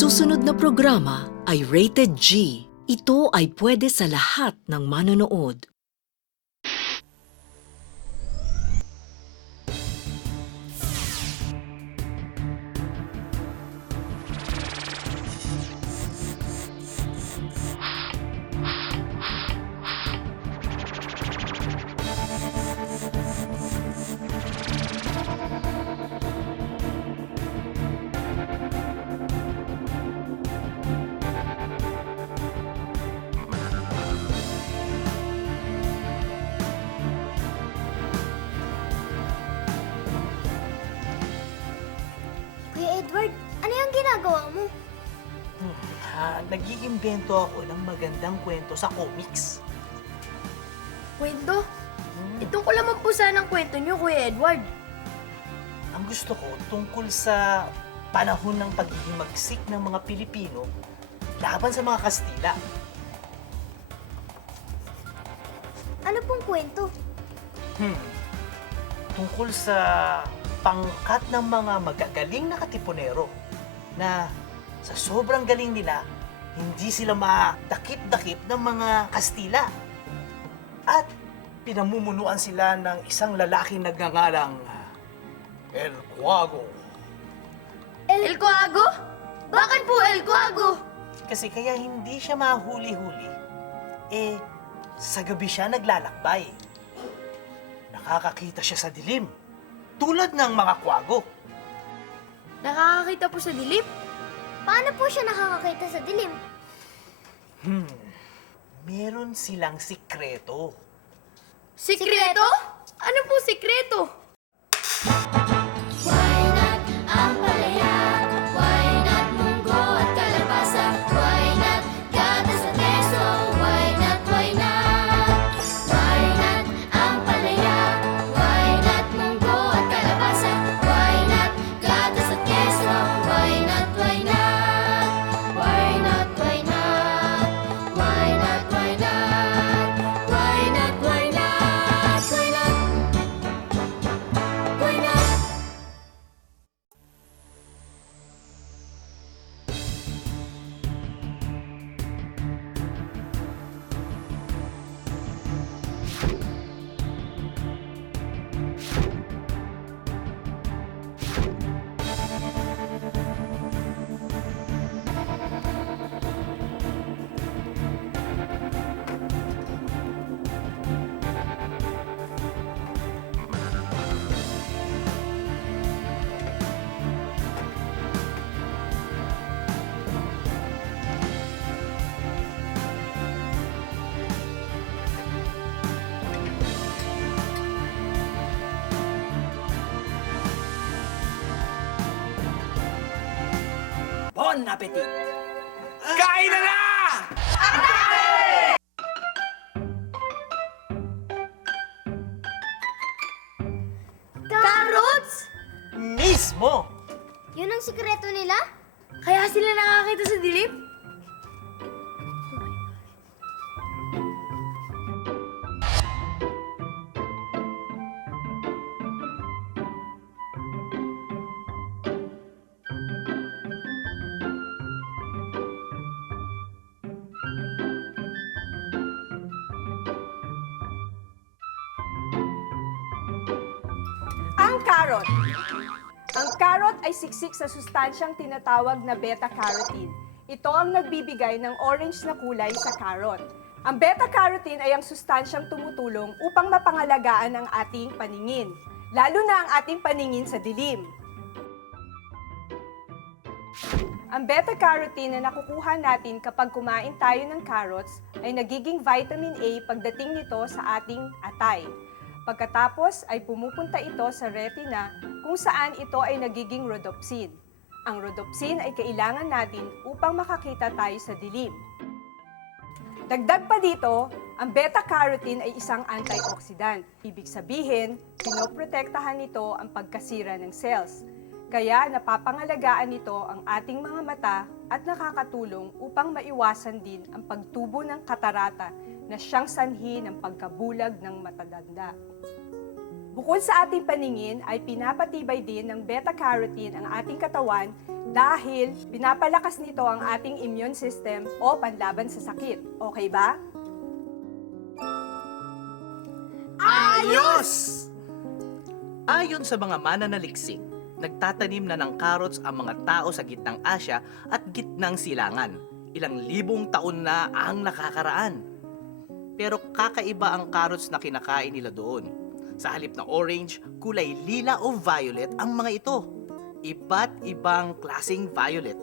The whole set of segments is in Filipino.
susunod na programa ay Rated G. Ito ay pwede sa lahat ng manonood. Kuya Edward, ano yung ginagawa mo? Nag-iimbento ako ng magandang kwento sa comics. Kwento? Itungkol naman po sana ang kwento niyo, Kuya Edward. Ang gusto ko tungkol sa panahon ng paghihimagsik ng mga Pilipino laban sa mga Kastila. Ano pong kwento? Tungkol sa pangkat ng mga magagaling na katipunero na sa sobrang galing nila, hindi sila madakip-dakip ng mga Kastila. At pinamumunuan sila ng isang lalaking nagngangalang El Cuago. El Cuago? Bakit po El Cuago? Kasi kaya hindi siya mahuli-huli, sa gabi siya naglalakbay. Nakakakita siya sa dilim, tulad ng mga kwago. Nakakakita po sa dilim? Paano po siya nakakakita sa dilim? Meron silang sikreto. Sikreto? Ano po sikreto? Why not ampalaya? Why not munggo at kalabasa? Why not gatas at keso? Why not, why not? Why not ampalaya? Why not munggo at kalabasa? Why not gatas at keso? Why not, why not? Why not, why not? Why not, why not? Why not, why not? Why not? Why not? Bon appetit! Kain na na! Carrots? Mismo! Yun ang sikreto nila? Kaya sila nakakita sa dilim? Ang carrot. Ang carrot ay siksik sa sustansyang tinatawag na beta-carotene. Ito ang nagbibigay ng orange na kulay sa carrot. Ang beta-carotene ay ang sustansyang tumutulong upang mapangalagaan ang ating paningin, lalo na ang ating paningin sa dilim. Ang beta-carotene na nakukuha natin kapag kumain tayo ng carrots ay nagiging vitamin A pagdating nito sa ating atay. Pagkatapos ay pumupunta ito sa retina kung saan ito ay nagiging rhodopsin. Ang rhodopsin ay kailangan natin upang makakita tayo sa dilim. Dagdag pa dito, ang beta-carotene ay isang antioxidant. Ibig sabihin, pinoprotektahan nito ang pagkasira ng cells. Kaya napapangalagaan nito ang ating mga mata at nakakatulong upang maiwasan din ang pagtubo ng katarata na siyang sanhi ng pagkabulag ng matadanda. Bukod sa ating paningin ay pinapatibay din ng beta-carotene ang ating katawan Dahil pinapalakas nito ang ating immune system o panlaban sa sakit. Okay ba? Ayos! Ayon sa mga mananaliksik, nagtatanim na ng carrots ang mga tao sa gitnang Asya at gitnang silangan. Ilang libong taon na ang nakakaraan. Pero kakaiba ang carrots na kinakain nila doon. Sa halip na orange, kulay lila o violet ang mga ito. Iba't ibang klaseng violet.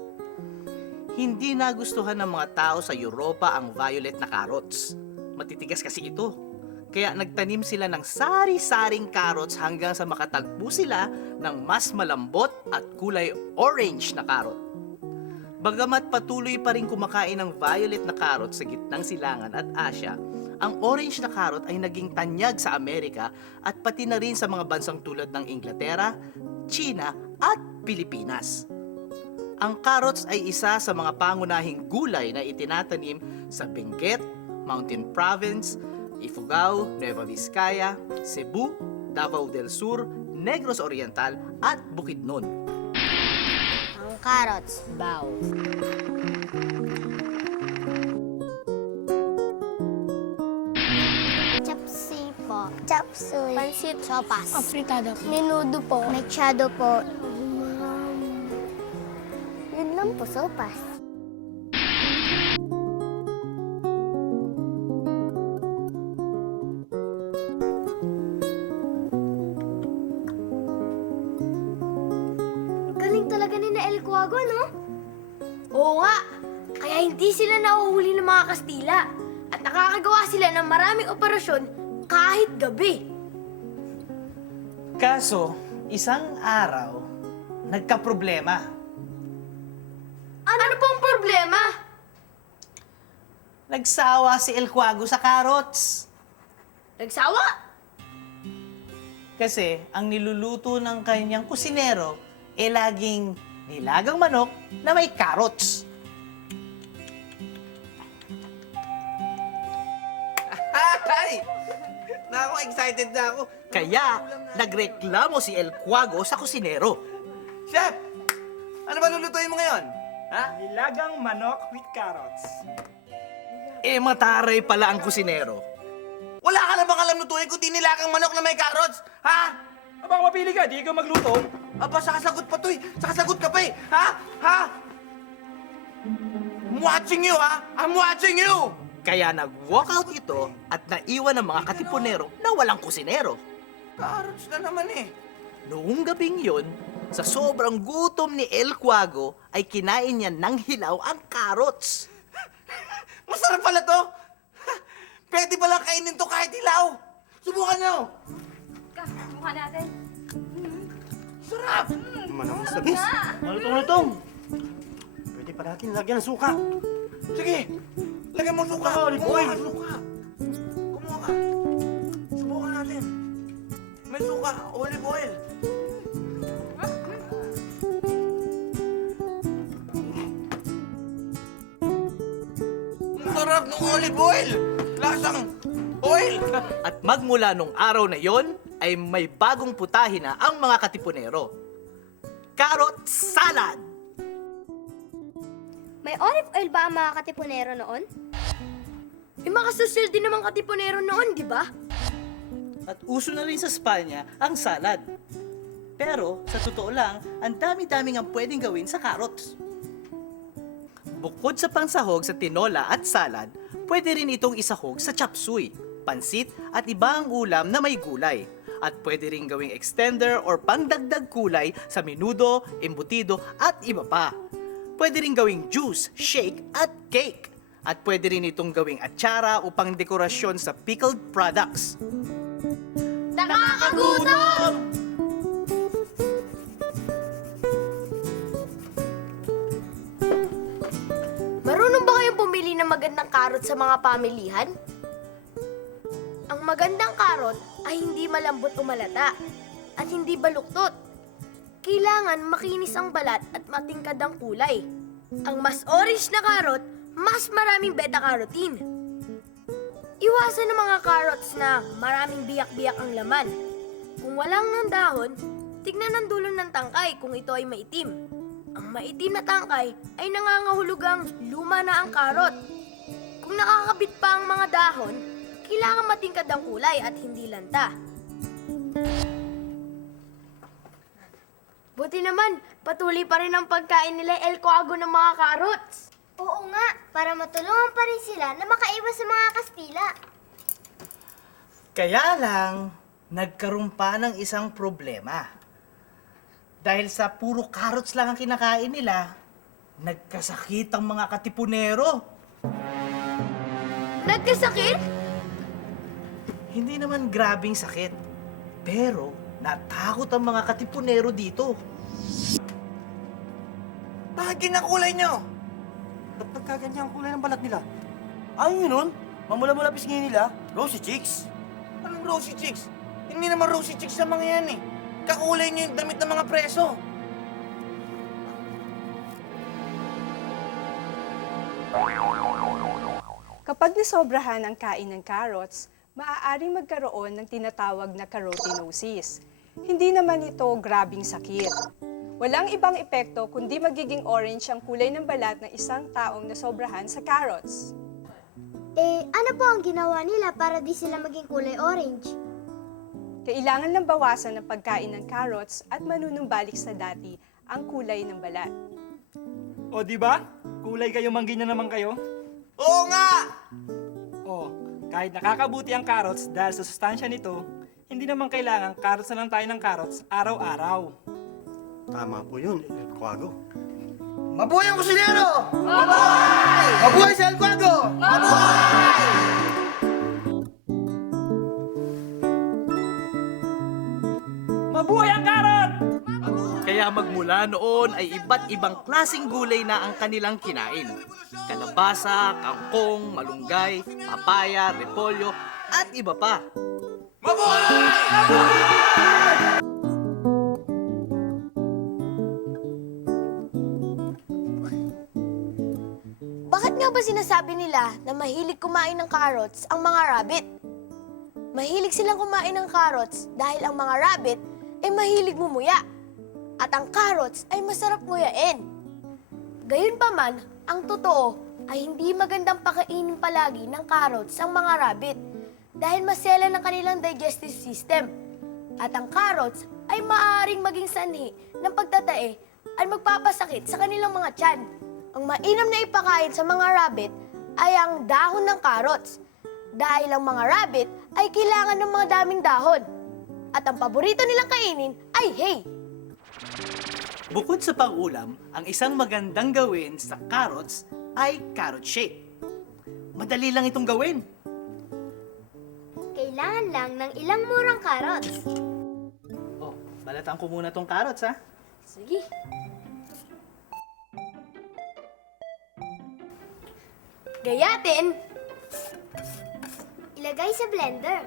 Hindi nagustuhan ng mga tao sa Europa ang violet na carrots. Matitigas kasi ito. Kaya nagtanim sila ng sari-saring carrots hanggang sa makatagpo sila ng mas malambot at kulay orange na carrot. Bagamat patuloy pa rin kumakain ng violet na carrot sa gitnang silangan at Asya, ang orange na carrot ay naging tanyag sa Amerika at pati na rin sa mga bansang tulad ng Inglaterra, China at Pilipinas. Ang carrots ay isa sa mga pangunahing gulay na itinatanim sa Benguet, Mountain Province, Ifugao, Nueva Vizcaya, Cebu, Davao del Sur, Negros Oriental at Bukidnon. Ang carrots, baw. Chapsi po. Chapsuy. Pansit. Sopas. Afritada po. Menudo po. Mechado po. Yun lang po, sopas. Galing talaga ni na El Cuago, no? Oo nga. Kaya hindi sila nahuhuli ng mga Kastila. At nakakagawa sila ng maraming operasyon kahit gabi. Kaso, isang araw, nagkaproblema. Ano pong problema? Nagsawa si El Cuago sa carrots. Nagsawa? Kasi ang niluluto ng kanyang kusinero ay laging nilagang manok na may carrots. Ay! Naku, excited na ako. Kaya nagreklamo si El Cuago sa kusinero. Chef! Ano ba lulutuin mo ngayon? Ha? Nilagang manok with carrots. Eh mataray pala ang kusinero. Wala ka na bang alam lutuin kung nilagang manok na may carrots? Ha? Abang mapili ka, di ka magluto. Aba, sakasagot pa to eh. Sakasagot ka pa eh. Ha? Ha? I'm watching you, ha? I'm watching you! Kaya nag-walkout ito at naiwan ng mga katipunero na walang kusinero. Carrots na naman eh. Noong gabing yun, sa sobrang gutom ni El Cuago ay kinain niya ng hilaw ang carrots. Masarap pala to. Pwede palang kainin to kahit hilaw. Subukan nyo. Subukan natin. Sarap! Manamis-namis. Malutong-lutong. Pwede pa natin lagyan ng suka. Sige, lagyan mo suka. Olive Kumuha oil. ka, suka. Kumuha ka. Subukan natin. May suka, olive oil. Ang sarap ng olive oil. Lasang oil. At magmula nung araw na yon ay may bagong putahe na ang mga katipunero. Carrot salad! May olive oil ba ang mga katipunero noon? May mga social din naman katipunero noon, di ba? At uso na rin sa Spanya ang salad. Pero, sa totoo lang, ang dami-daming ang pwedeng gawin sa carrots. Bukod sa pangsahog sa tinola at salad, pwede rin itong isahog sa chapsuy, pansit at iba ang ulam na may gulay. At pwede rin gawing extender or pangdagdag kulay sa menudo, embutido at iba pa. Pwede rin gawing juice, shake at cake. At pwede rin itong gawing atsara upang dekorasyon sa pickled products. Nakakagutom! Marunong ba kayong pumili ng magandang karot sa mga pamilihan? Ang magandang karot ay hindi malambot o malata at hindi baluktot. Kailangan makinis ang balat at matingkad ang kulay. Ang mas orange na karot, mas maraming beta-carotene. Iwasan ng mga carrots na maraming biyak-biyak ang laman. Kung walang ng dahon, tignan ang dulo ng tangkay kung ito ay maitim. Ang maitim na tangkay ay nangangahulugang luma na ang karot. Kung nakakabit pa ang mga dahon, kailangan matingkad ang kulay at hindi lanta. Buti naman, patuloy pa rin ang pagkain nila El Coago ng mga carrots. Oo nga, para matulungan pa rin sila na makaiwas sa mga Kastila. Kaya lang, nagkaroon pa ng isang problema. Dahil sa puro carrots lang ang kinakain nila, nagkasakit ang mga katipunero. Nagkasakit? Hindi naman grabing sakit, pero natakot ang mga katipunero dito. Bakit ginakulay nyo? Ba't nagkaganyan ang kulay ng balat nila? Ayun yun nun, mamula-mula pisngin nila, rosy cheeks. Anong rosy chicks? Hindi naman rosy chicks na mga yan eh. Kakulay nyo yung damit ng mga preso. Kapag nasobrahan ang kain ng carrots, maaaring magkaroon ng tinatawag na carotenosis. Hindi naman ito grabing sakit. Walang ibang epekto kundi magiging orange ang kulay ng balat ng isang taong nasobrahan sa carrots. Ano po ang ginawa nila para di sila maging kulay orange? Kailangan lang bawasan ng pagkain ng carrots at manunumbalik sa dati ang kulay ng balat. O di ba? Kulay kayo, manggi na naman kayo. Oo nga! O, kahit nakakabuti ang carrots dahil sa sustansya nito, hindi naman kailangan carrots na lang tayo ng carrots araw-araw. Tama po yun, El Coago. Mabuhay ang kusinero! Mabuhay! Mabuhay si El Coago! Mabuhay! Mabuhay ang carrot! Kaya magmula noon ay iba't ibang klaseng gulay na ang kanilang kinain. Kalabasa, kangkong, malunggay, papaya, repolyo, at iba pa. Bakit nga ba sinasabi nila na mahilig kumain ng carrots ang mga rabbit? Mahilig silang kumain ng carrots dahil ang mga rabbit ay mahilig mumuya. At ang carrots ay masarap nguyain. Gayunpaman, ang totoo ay hindi magandang pakainin palagi ng carrots ang mga rabbit dahil masela ng kanilang digestive system. At ang carrots ay maaaring maging sanhi ng pagtatae at magpapasakit sa kanilang mga tiyan. Ang mainam na ipakain sa mga rabbit ay ang dahon ng carrots dahil ang mga rabbit ay kailangan ng mga daming dahon. At ang paborito nilang kainin ay hay. Bukod sa pang-ulam, ang isang magandang gawin sa carrots ay carrot shake. Madali lang itong gawin. Kailangan lang ng ilang murang carrots. Oh, balatan ko muna tong carrots, ha? Sige. Gayatin. Ilagay sa blender.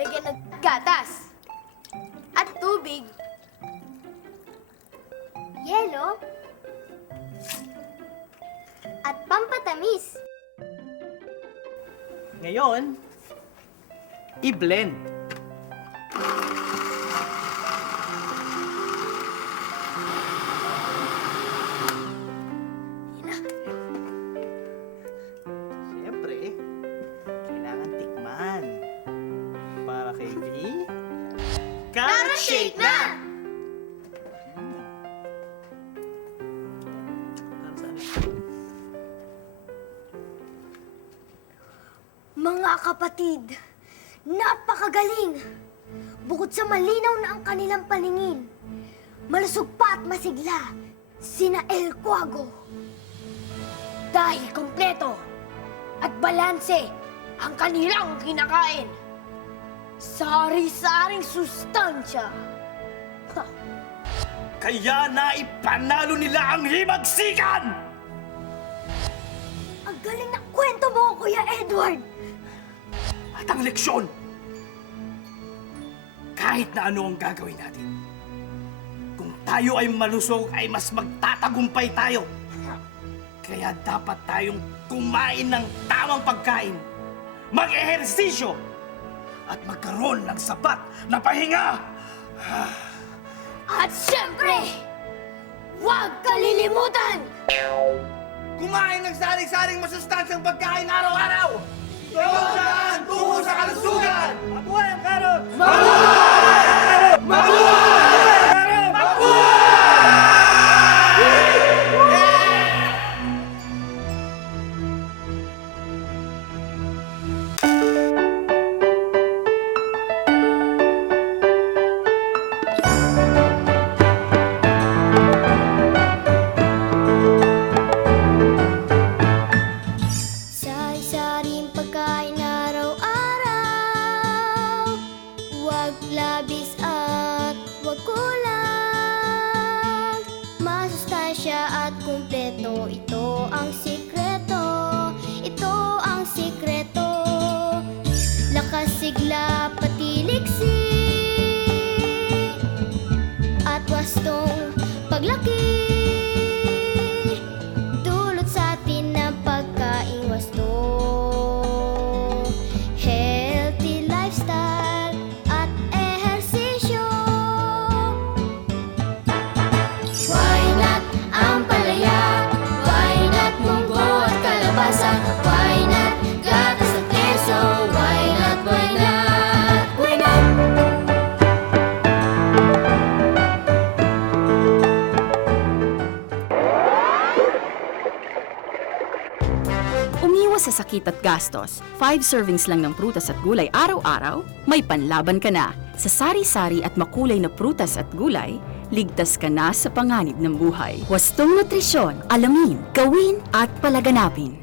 Lagyan ng gatas. At tubig. Yelo. At pampatamis. Ngayon, i-blend. Siyempre, kailangan tikman. Para kay V, carrot shake na! Mga kapatid, napakagaling! Bukod sa malinaw na ang kanilang paningin, malusog pa at masigla, sina El Coago. Dahil kompleto at balanse ang kanilang kinakain. Sari-saring sustansya. Ha. Kaya naipanalo nila ang himagsikan! Ang galing na kwento mo, Kuya Edward! At ang leksyon, kahit na ano ang gagawin natin, kung tayo ay malusog ay mas magtatagumpay tayo. Kaya dapat tayong kumain ng tamang pagkain, mag-ehersisyo, at magkaroon ng sapat na pahinga. At syempre, huwag kalilimutan! Kumain ng sari-saring masustansyang pagkain araw-araw! Doon tungo sa kalusugan! Mabuhay ang karot! Sari-saring pagkain araw-araw. Huwag labis at huwag kulang. Masustansya at kumpleto, ito ang sikreto. Ito ang sikreto. Lakas, sigla, pati liksi. At wastong paglaki. Dulot sa atin ng pagkaing wasto. Healthy lifestyle at ehersisyo. Why not ang palaya? Why not munggo at kalabasa? Why not gatas at keso? Why not, why not, why not? Umiwas sa sakit at gastos. 5 servings lang ng prutas at gulay araw-araw, may panlaban ka na. Sa sari-sari at makulay na prutas at gulay, ligtas ka na sa panganib ng buhay. Wastong nutrisyon, alamin, gawin at palaganapin.